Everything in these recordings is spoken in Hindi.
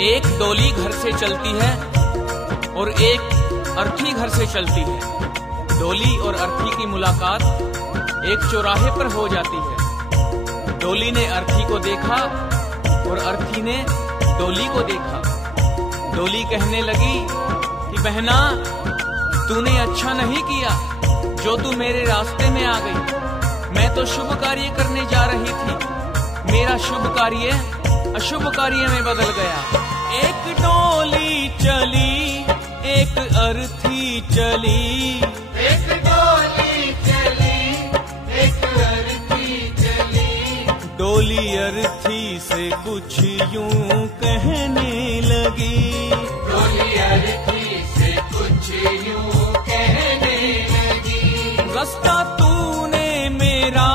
एक डोली घर से चलती है और एक अर्थी घर से चलती है। डोली और अर्थी की मुलाकात एक चौराहे पर हो जाती है। डोली ने अर्थी को देखा और अर्थी ने डोली को देखा। डोली कहने लगी कि बहना, तूने अच्छा नहीं किया जो तू मेरे रास्ते में आ गई। मैं तो शुभ कार्य करने जा रही थी, मेरा शुभ कार्य अशुभ कार्य में बदल गया। एक डोली चली, एक अर्थी चली, एक डोली चली, एक अर्थी चली। डोली अर्थी से कुछ यूं कहने लगी। डोली अर्थी से कुछ यूं कहने लगी। रास्ता तूने मेरा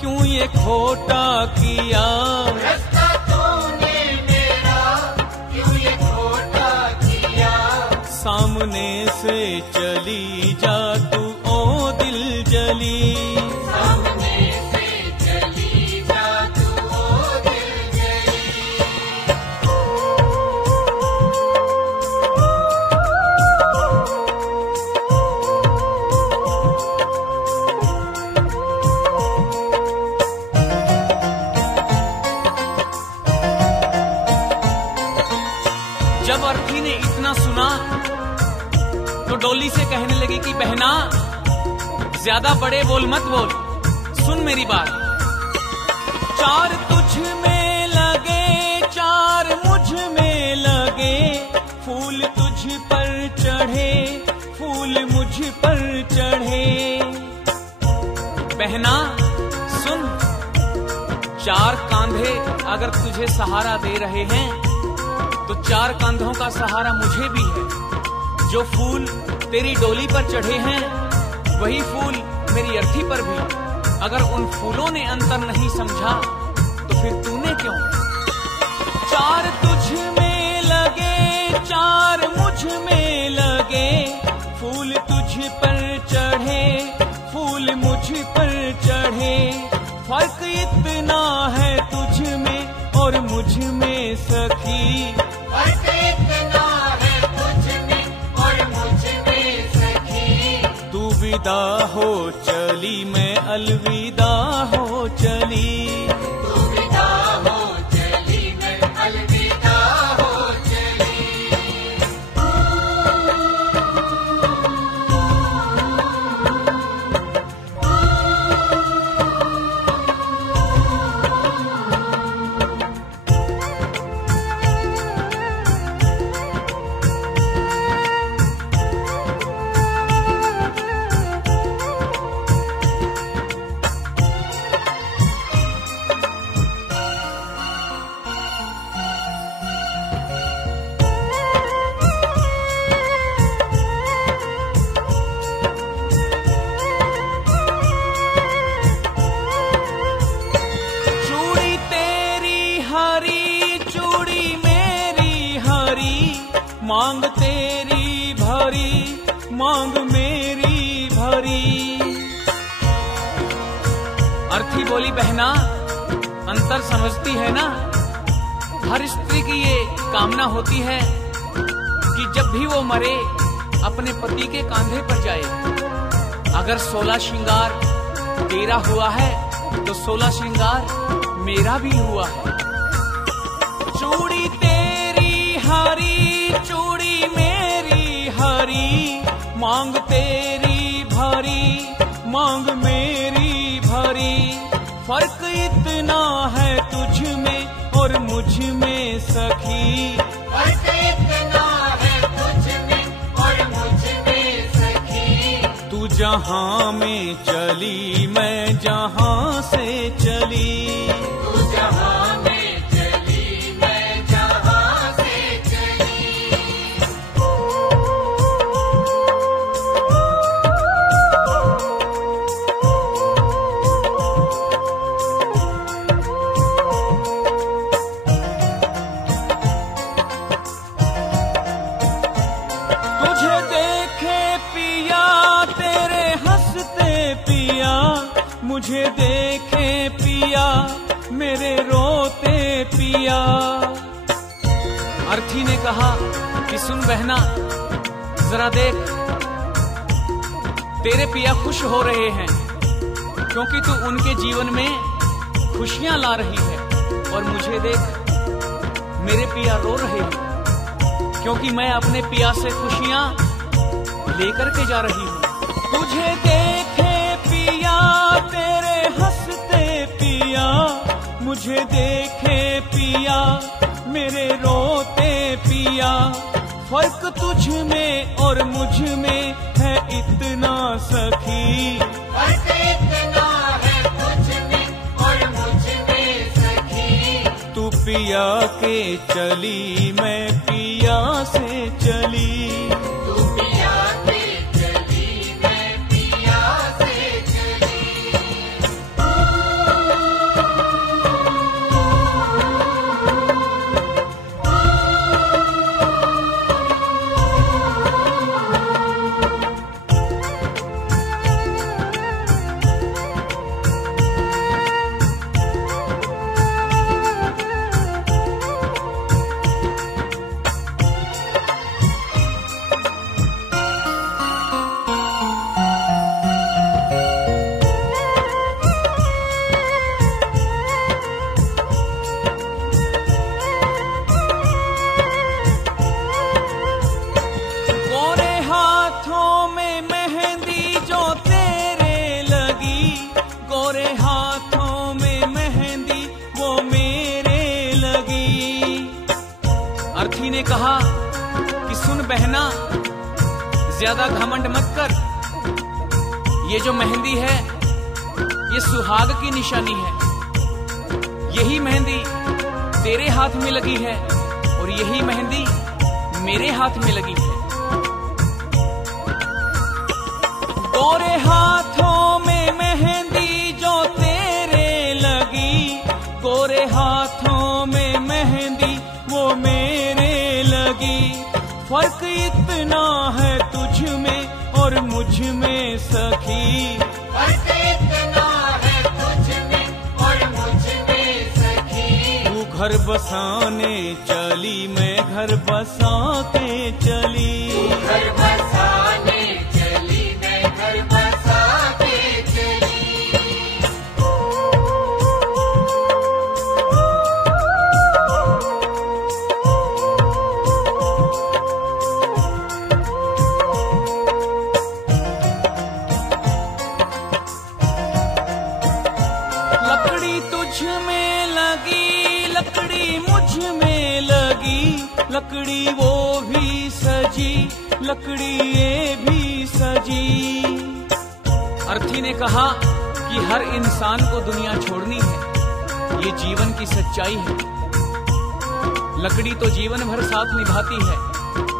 क्यों ये खोटा किया। रास्ता तूने मेरा क्यों ये खोटा किया। सामने से चली जा तू ओ दिल जली। सामने से चली जा तू ओ दिल जली। जब अर्थी ने इतना सुना तो डोली से कहने लगी कि बहना, ज्यादा बड़े बोल मत बोल, सुन मेरी बात। चार तुझ में लगे, चार मुझ में लगे, फूल तुझ पर चढ़े, फूल मुझ पर चढ़े। बहना सुन, चार कांधे अगर तुझे सहारा दे रहे हैं तो चार कांधों का सहारा मुझे भी है। जो फूल तेरी डोली पर चढ़े हैं वही फूल मेरी अर्थी पर भी। अगर उन फूलों ने अंतर नहीं समझा तो फिर तूने क्यों। चार तुझ में लगे, चार मुझ में लगे, फूल तुझ पर चढ़े, फूल मुझ पर चढ़े। फर्क इतना है तुझ में और मुझ में सखी। फर्क इतना है तुझ में और मुझ में सखी। तू विदा हो चली, मैं अलविदा हो चली। तू विदा हो चली, मैं अलविदा हो चली। चूड़ी तेरी हरी, चूड़ी मेरी हरी, मांग तेरी भरी, मांग मेरी भरी। अर्थी बोली, बहना अंतर समझती है ना। हर स्त्री की ये कामना होती है कि जब भी वो मरे अपने पति के कांधे पर जाए। अगर 16 श्रृंगार तेरा हुआ है तो 16 श्रृंगार मेरा भी हुआ है। चूड़ी तेरी हरी, चूड़ी मेरी हरी, मांग तेरी भरी, मांग मेरी भरी। फर्क इतना है तुझ में और मुझ में सखी। फर्क इतना है तुझ में और मुझ में सखी। तू जहां में चली, मैं जहां से चली। तू जहां में चली, मैं जहां से चली। तुझे देखे पिया तेरे हंसते पिया, मुझे देखे पिया मेरे रोते पिया। अर्थी ने कहा कि सुन बहना, जरा देख, तेरे पिया खुश हो रहे हैं क्योंकि तू उनके जीवन में खुशियां ला रही है, और मुझे देख, मेरे पिया रो रहे हैं क्योंकि मैं अपने पिया से खुशियां लेकर के जा रही हूँ। तुझे देखे पिया तेरे हंसते पिया, मुझे देखे पिया मेरे रोते पिया, फर्क तुझ में और मुझ में है इतना सखी, फर्क इतना है तुझ में और मुझ में सखी। तू पिया के चली, मैं पिया से चली, तू पिया के चली, मैं पिया से चली। अर्थी ने कहा कि सुन बहना, ज्यादा घमंड मत कर, ये जो मेहंदी है ये सुहाग की निशानी है। यही मेहंदी तेरे हाथ में लगी है और यही मेहंदी मेरे हाथ में लगी है। गोरे हाथों में मेहंदी जो तेरे लगी, गोरे हाथों में मेहंदी वो मेरे लगी, फर्क इतना है तुझ में और मुझ में सखी, फर्क इतना है तुझ में और मुझ में सखी। तू घर बसाने चली, मैं घर बसा के चली, तू घर बसाने चली, मैं घर बसा के चली। लकड़ी तुझ में लगी, लकड़ी मुझ में लगी, लकड़ी वो भी सजी, लकड़ी ये भी सजी। अर्थी ने कहा कि हर इंसान को दुनिया छोड़नी है, ये जीवन की सच्चाई है। लकड़ी तो जीवन भर साथ निभाती है,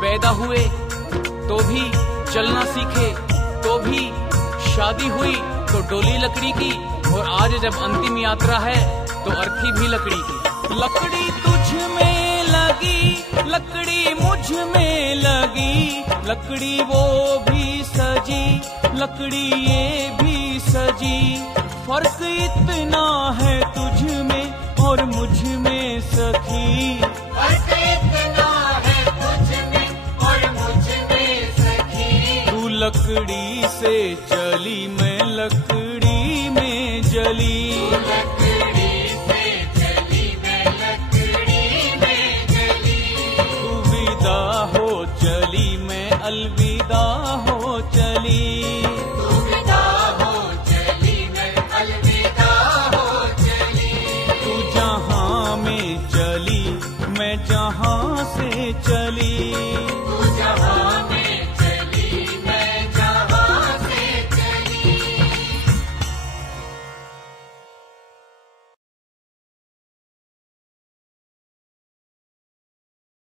पैदा हुए तो भी, चलना सीखे तो भी, शादी हुई तो डोली लकड़ी की, और आज जब अंतिम यात्रा है तो अर्थी भी लकड़ी की। लकड़ी तुझ में लगी, लकड़ी मुझ में लगी, लकड़ी वो भी सजी, लकड़ी ये भी सजी, फर्क इतना है तुझ में और मुझ में सखी, फर्क इतना है तुझ में और मुझ में सखी। तू लकड़ी से चली, मैं लकड़ी में जली, तू लकड़ी से चली, मैं लकड़ी में जली। तू विदा हो चली, मैं अलविदा हो चली, तू विदा हो चली, मैं अलविदा हो चली। तू जहाँ में चली, मैं जहाँ से चली, तू जहाँ